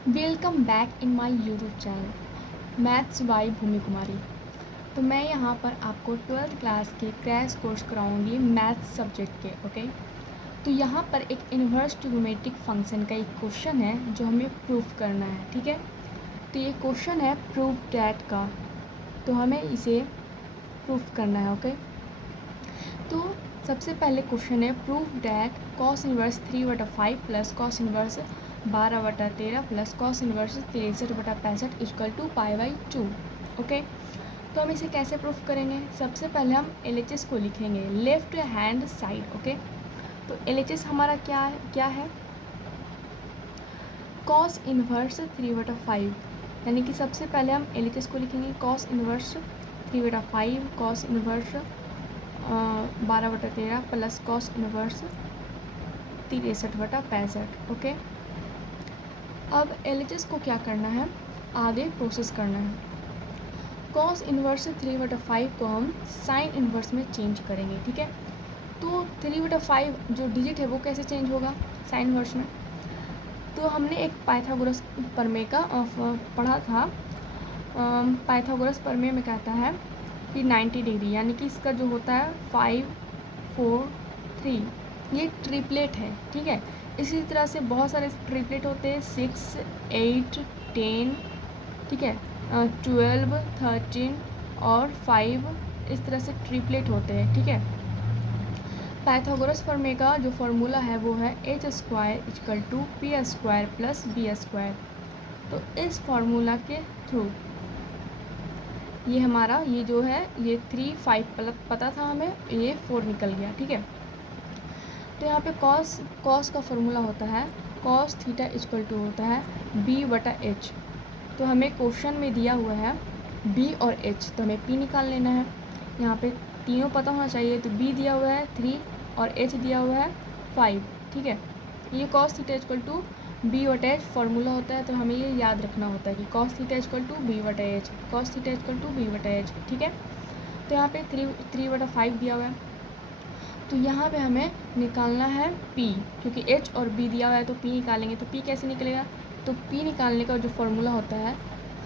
Welcome back in my YouTube channel maths by Bhumi Kumari. तो मैं यहाँ पर आपको 12th क्लास के क्रैश कोर्स कराऊंगी मैथ्स सब्जेक्ट के। ओके, तो यहाँ पर एक इन्वर्स ट्रिग्नोमेट्रिक फंक्शन का एक क्वेश्चन है जो हमें प्रूफ करना है। ठीक है, तो ये क्वेश्चन है प्रूफ डैट का, तो हमें इसे प्रूफ करना है। ओके, तो सबसे पहले क्वेश्चन है proof that cos inverse 3/5 plus cos inverse 12/13 plus cos inverse 63/65 equal to π/2। Okay, तो हम इसे कैसे प्रूफ करेंगे? सबसे पहले हम LHS को लिखेंगे लेफ्ट हैंड साइड। ओके, तो LHS हमारा क्या है? कॉस इन्वर्स 3/5, यानी कि सबसे पहले हम LHS को लिखेंगे cos inverse 3/5 cos inverse 12/13 plus cos inverse 63/65। Okay, अब LHS को क्या करना है, आगे प्रोसेस करना है। कॉस इन्वर्स 3/5 को हम साइन इन्वर्स में चेंज करेंगे। ठीक है, तो 3/5 जो डिजिट है वो कैसे चेंज होगा साइन इन्वर्स में? तो हमने एक पाइथागोरस प्रमेय का पढ़ा था। पाइथागोरस प्रमेय में कहता है कि 90 डिग्री, यानी कि इसका जो होता है 5 4 3, ये ट्रिपलेट है। ठीक है, इसी तरह से बहुत सारे ट्रिपलेट होते हैं 6 8 10, ठीक है, 12 13 और 5, इस तरह से ट्रिपलेट होते हैं। ठीक है, पाइथागोरस प्रमेय का जो फॉर्मूला है वो है h² = p² प्लस b²। तो इस फॉर्मूला के थ्रू ये हमारा ये जो है ये 3 5 पता था हमें, ये 4 निकल गया। ठीक है, तो यहाँ पे कॉस का फॉर्मूला होता है cos थीटा इक्वल टू होता है b/h। तो हमें क्वेश्चन में दिया हुआ है b और h, तो हमें p निकाल लेना है। यहाँ पे तीनों पता होना चाहिए, तो b दिया हुआ है 3 और h दिया हुआ है 5। ठीक है, ये cos theta equal to b/h formula होता है, तो हमें ये याद रखना होता है कि cos theta equal to b/h, cos theta equal to b/h। ठीक है, तो यहाँ पे 3/5 दिया हुआ है, तो यहाँ पे हमें निकालना है p, क्योंकि h और b दिया हुआ है तो p निकालेंगे। तो p कैसे निकलेगा? तो p निकालने का जो फार्मूला होता है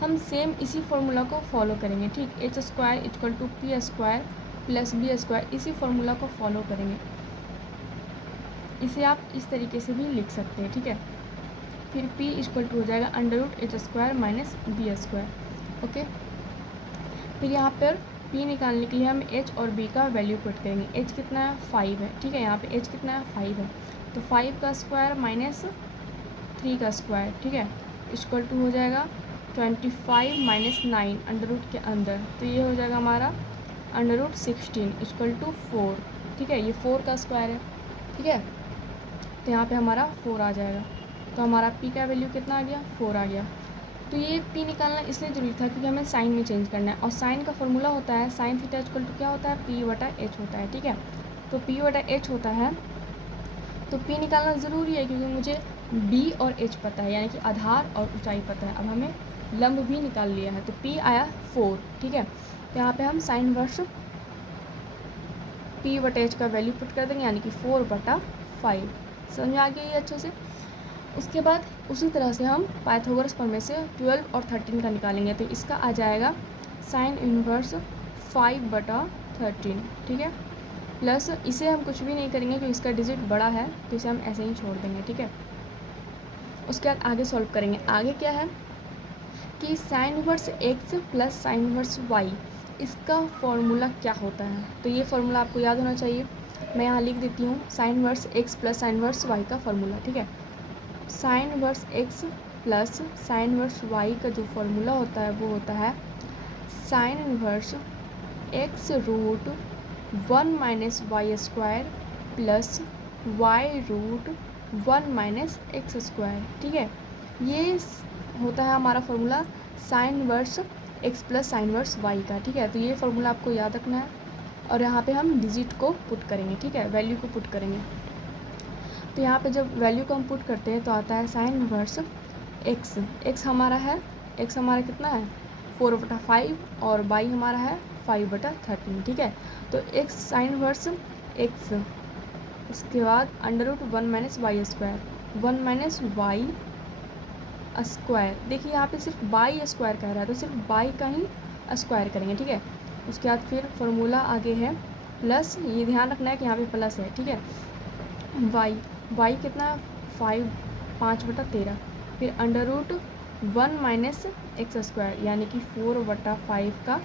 हम सेम इसी फार्मूला को फॉलो करेंगे। ठीक, h² equal to p² plus b², इसी फार्मूला को फॉलो करेंगे। इसे आप इस तरीके से भी लिख सकते हैं। ठीक है, फिर p इक्वल टू हो जाएगा √h² माइनस b²। ओके, फिर यहाँ पर p निकालने के लिए हम h और b का वैल्यू पुट करेंगे। h कितना है? 5 है। ठीक है, यहाँ पे h कितना है? 5 है, तो 5 का स्क्वायर माइनस 3 का स्क्वायर, ठीक है, इक्वल टू हो जाएगा 25 माइनस 9 अंडर रूट के अंदर, तो ये हो जाएगा हमारा √16 इक्वल टू 4। ठीक है, ये 4 का स्क्वायर है। ठीक है, तो यहाँ पे हमारा 4 आ जाएगा, तो हमारा p का वैल्यू कितना आ गया? 4 आ गया। तो ये p निकालना इसलिए ज़रूरी था क्योंकि हमें साइन में चेंज करना है, और साइन का फॉर्मूला होता है साइन थीटा इक्वल टू क्या होता है? p/h होता है। ठीक है, तो p/h होता है, तो p निकालना ज़रूरी है क्योंकि मुझे b और h पता है, यानी कि आधार और ऊंचाई पता है। अब हमें लंब भी निकाल लिया है, तो p आया 4। ठीक है, तो यहाँ पे हम साइन इन्वर्स p/h का वैल्यू पुट कर देंगे, यानी कि 4/5। समझ आ गया ये अच्छे से? उसके बाद उसी तरह से हम पाइथागोरस प्रमेय से 12 और 13 का निकालेंगे, तो इसका आ जाएगा साइन इन्वर्स 5/13। ठीक है, प्लस इसे हम कुछ भी नहीं करेंगे क्योंकि इसका डिजिट बड़ा है, तो इसे हम ऐसे ही छोड़ देंगे। ठीक है, उसके बाद आगे सॉल्व करेंगे। आगे क्या है कि sign inverse x plus sign inverse y, इसका फॉर्मूला क्या होता है? तो ये फार्मूला आपको याद होना चाहिए, मैं यहाँ लिख देती हूँ sign inverse x plus sign inverse y का फार्मूला। ठीक है, sign inverse x plus sign inverse y का जो फार्मूला होता है वो होता है sign inverse x√1 minus y² plus y√1 minus x²। ठीक है, ये होता है हमारा formula sign inverse x plus sign inverse y का। ठीक है, तो ये फार्मूला आपको याद रखना है, और यहाँ पे हम डिजिट को पुट करेंगे। ठीक है, वैल्यू को पुट करेंगे, तो यहाँ पे जब वैल्यू को हम पुट करते हैं तो आता है साइन इन्वर्स x हमारा है, x हमारा कितना है? 4/5, और y हमारा है 5/13। ठीक है, तो x साइन इन्वर्स x, उसके बाद √1 minus y², 1 minus y square. देखिए यहाँ पे सिर्फ बाई स्क्वायर कह रहा है तो सिर्फ बाई का ही स्क्वायर करेंगे, ठीक है। उसके बाद फिर फॉर्मूला आगे है प्लस, ये ध्यान रखना है कि यहाँ पे प्लस है, ठीक है। वाई कितना है 5, 5/13, फिर under root 1 minus x square यानी कि 4/5 का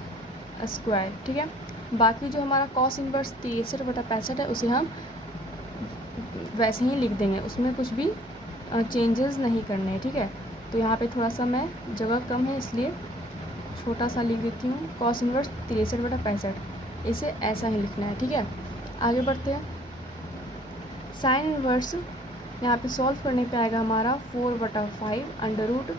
स्क्वायर, ठीक है। बाकी जो हमारा कॉस इनवर्स 63/65 है उसे हम वैसे ही लिख देंगे, उसमें कुछ भी चेंजेस नहीं करने हैं, ठीक है। तो यहाँ पे थोड़ा सा मैं जगह कम है इसलिए छोटा सा लिख देती हूँ, कॉस इनवर्स 63/65, इसे ऐसा ही लिखना है, ठीक है। आगे बढ़ते हैं। साइन इनवर्स यहाँ पे सॉल्व करने पे आएगा हमारा 4/5 अंडर रूट।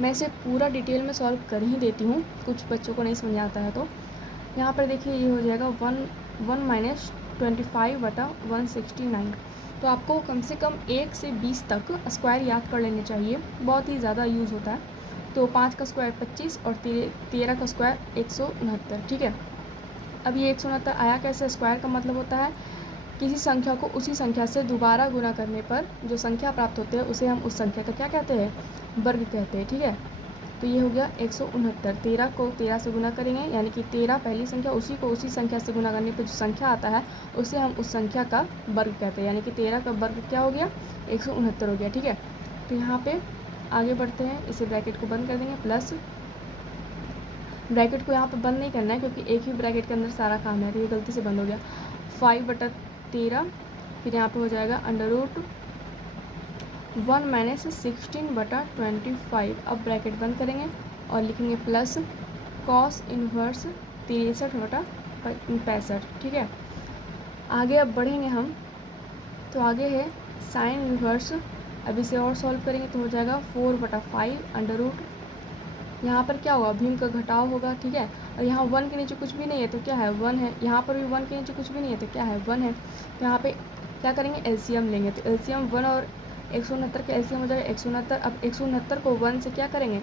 मैं इसे पूरा डिटेल में सॉल्व कर ही देती हूँ, कुछ बच्चों को नहीं समझ आता है। तो यहाँ पर देखिए ये हो जाएगा 1 माइनस 25/169। तो आपको कम से कम 1 से 20 तक स्क्वायर याद कर लेने चाहिए, बहुत ही ज़्यादा यूज़ होता है। तो 5 का स्क्वायर 25 और 13 का स्क्वायर 169, ठीक है। अब ये 169 आया कैसे? स्क्वायर का मतलब होता है किसी संख्या को उसी संख्या से दोबारा गुना करने पर जो संख्या प्राप्त होती है उसे हम उस संख्या का क्या कहते हैं? वर्ग कहते हैं, ठीक है। तो ये हो गया 169। 13 को 13 से गुना करेंगे यानी कि 13 पहली संख्या, उसी को उसी संख्या से गुना करने पर जो संख्या आता है उसे हम उस संख्या का वर्ग कहते हैं, यानी कि 13 का वर्ग क्या हो गया? 169 हो गया, ठीक है। तो यहाँ पे आगे बढ़ते हैं, इसे ब्रैकेट को बंद कर देंगे, प्लस ब्रैकेट को यहाँ पे बंद नहीं करना है क्योंकि एक ही ब्रैकेट के अंदर सारा काम है, तो ये गलती से बंद हो गया। 5/13, फिर यहाँ पे हो जाएगा अंडर रूट 1 माइनस 16/25। अब ब्रैकेट बंद करेंगे और लिखेंगे प्लस कॉस इनवर्स 63/65, ठीक है। आगे अब बढ़ेंगे हम, तो आगे है साइन इनवर्स। अब इसे और सॉल्व करेंगे तो हो जाएगा 4/5 अंडर रूट, यहाँ पर क्या होगा? भीम का घटाव होगा, ठीक है। और यहाँ 1 के नीचे कुछ भी नहीं है तो क्या है? 1 है। यहाँ पर भी 1 के नीचे कुछ भी नहीं है तो क्या है? 1 है। तो यहाँ पे क्या करेंगे? एलसीएम लेंगे, तो एलसीएम 1 और 169 का एलसीएम हो जाएगा 169। अब 169 को 1 से क्या करेंगे?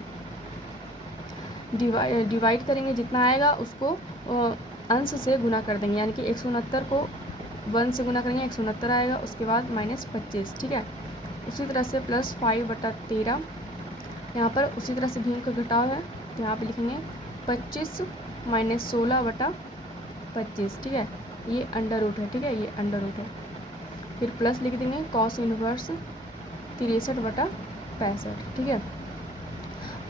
डिवाइड करेंगे, जितना आएगा उसको अंश से गुना कर देंगे, यानी कि 169 को 1 से गुना करेंगे 169 आएगा, उसके बाद माइनस 25, ठीक है। उसी तरह से प्लस 5/13, यहाँ पर उसी तरह से भीम का घटाव है तो यहाँ पे लिखेंगे 25 माइनस 16/25, ठीक है। ये अंडर रूट है, ठीक है, ये अंडर रूट है। फिर प्लस लिख देंगे कॉस इनवर्स 63/65, ठीक है।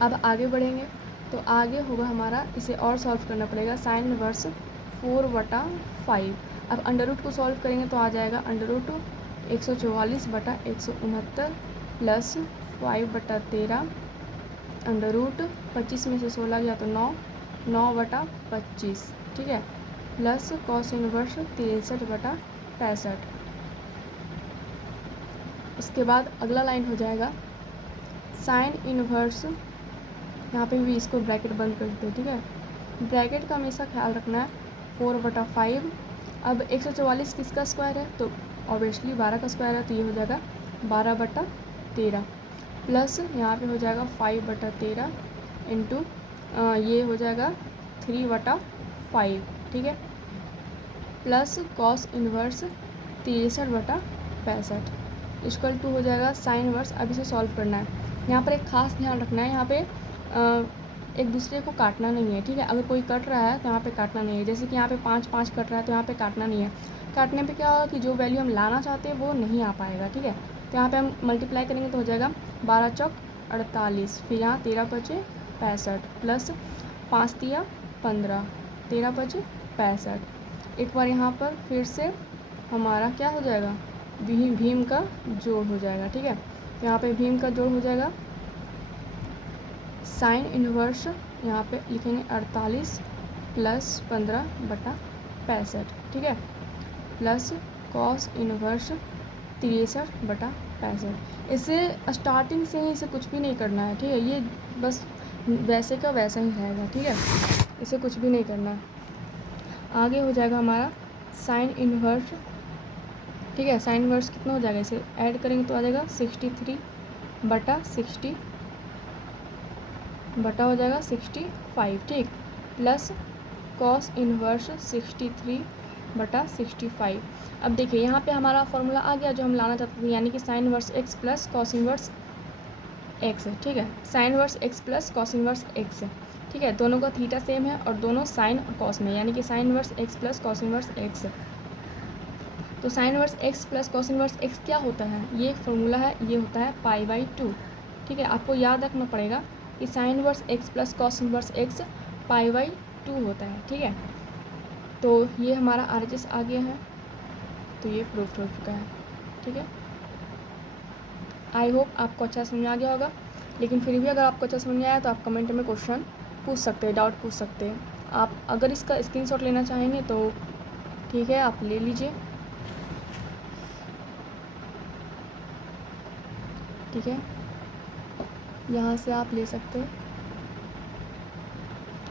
अब आगे बढ़ेंगे तो आगे होगा हमारा, इसे और सॉल्व करना पड़ेगा, साइन इनवर्स 4/5। अब अंडर रूट को सॉल्व करेंगे तो आ जाएगा under root 144/169 plus 5/13 under root 25 में से 16 गया तो 9/25, ठीक है, प्लस कॉस इनवर्स 63/65। उसके बाद अगला लाइन हो जाएगा साइन इनवर्स, यहाँ पे भी इसको ब्रैकेट बंद कर देते हैं, ठीक है। ब्रैकेट का हमेशा ख्याल रखना है, 4/5। अब 144 किसका स्क्वायर है? तो ऑब्वियसली 12 का स्क्वायर है, तो ये हो जाएगा 12/13 प्लस यहाँ पे हो जाएगा 5/13 इंटू ये हो जाएगा 3/5, ठीक है, plus cos inverse 63/65 equal to हो जाएगा साइन इनवर्स। अब इसे सॉल्व करना है। यहाँ पर एक खास ध्यान रखना है, यहाँ पे एक दूसरे को काटना नहीं है, ठीक है। अगर कोई कट रहा है तो यहाँ पे काटना नहीं है, जैसे कि यहाँ पे 5 5 कट रहा है तो यहाँ पे काटना नहीं है। काटने पे क्या होगा कि जो वैल्यू हम लाना चाहते हैं वो नहीं आ पाएगा, ठीक है। तो यहाँ पे हम मल्टीप्लाई करेंगे तो हो जाएगा 12 चौक 48, फिर यहाँ 13 बचे 65 प्लस 5 दिया 15, 13 बचे 65। एक बार यहाँ पर फिर से हमारा क्या हो जाएगा? भीम का जोड़ हो जाएगा, ठीक है। यहाँ पे भीम का जोड़ हो जाएगा, साइन इनवर्स यहाँ पे लिखेंगे 48 प्लस 15/65, ठीक है, प्लस कॉस इनवर्स 63/65। इसे स्टार्टिंग से ही इसे कुछ भी नहीं करना है, ठीक है। ये बस वैसे का वैसा ही रहेगा, ठीक है, इसे कुछ भी नहीं करना है। आगे हो जाएगा हमारा साइन इनवर्स, ठीक है। साइन इनवर्स कितना हो जाएगा? इसे ऐड करेंगे तो आ जाएगा 63/60 बटा हो जाएगा 65, ठीक, प्लस कॉस इनवर्स 63/65। अब देखिए यहाँ पे हमारा फॉर्मूला आ गया जो हम लाना चाहते थे, यानी कि sine inverse x plus cos inverse x, ठीक है, sign inverse x plus cos inverse x, ठीक है, दोनों का थीटा सेम है और दोनों साइन और कॉस में, यानी कि sine inverse x plus cos inverse x. तो sine inverse x plus cos inverse x क्या होता है, ये एक फॉर्मूला है, ये होता है π/2, ठीक है, आपको याद रखना पड़ेगा कि sine inverse x plus cos inverse x π/2 होता है, ठीक है। तो ये हमारा RHS आ गया है, तो ये प्रूफ हो चुका है, ठीक है। आई होप आपको अच्छा समझ आ गया होगा, लेकिन फिर भी अगर आपको अच्छा समझ में आया तो आप कमेंट में क्वेश्चन पूछ सकते हैं, डाउट पूछ सकते हैं। आप अगर इसका स्क्रीनशॉट लेना चाहेंगे तो ठीक है, आप ले लीजिए, ठीक है, यहाँ से आप ले सकते हैं।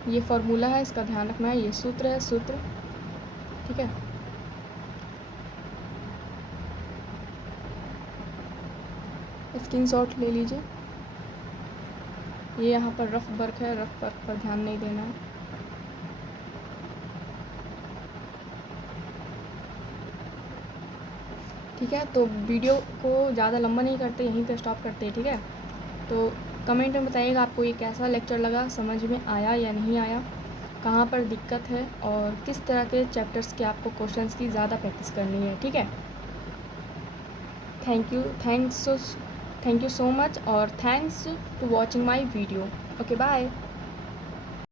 ये फार्मूला है, इसका ध्यान रखना है, ये सूत्र है, सूत्र, ठीक है। स्क्रीनशॉट ले लीजिए। ये यहाँ पर रफ वर्क है, रफ वर्क पर ध्यान नहीं देना है। ठीक है, तो वीडियो को ज़्यादा लंबा नहीं करते, यहीं पे स्टॉप करते हैं, ठीक है। तो कमेंट में बताइएगा आपको ये कैसा लेक्चर लगा, समझ में आया या नहीं आया, कहाँ पर दिक्कत है और किस तरह के चैप्टर्स के आपको क्वेश्चंस की ज़्यादा प्रैक्टिस करनी है, ठीक है। थैंक यू सो मच और thanks to watching my video. Okay, bye.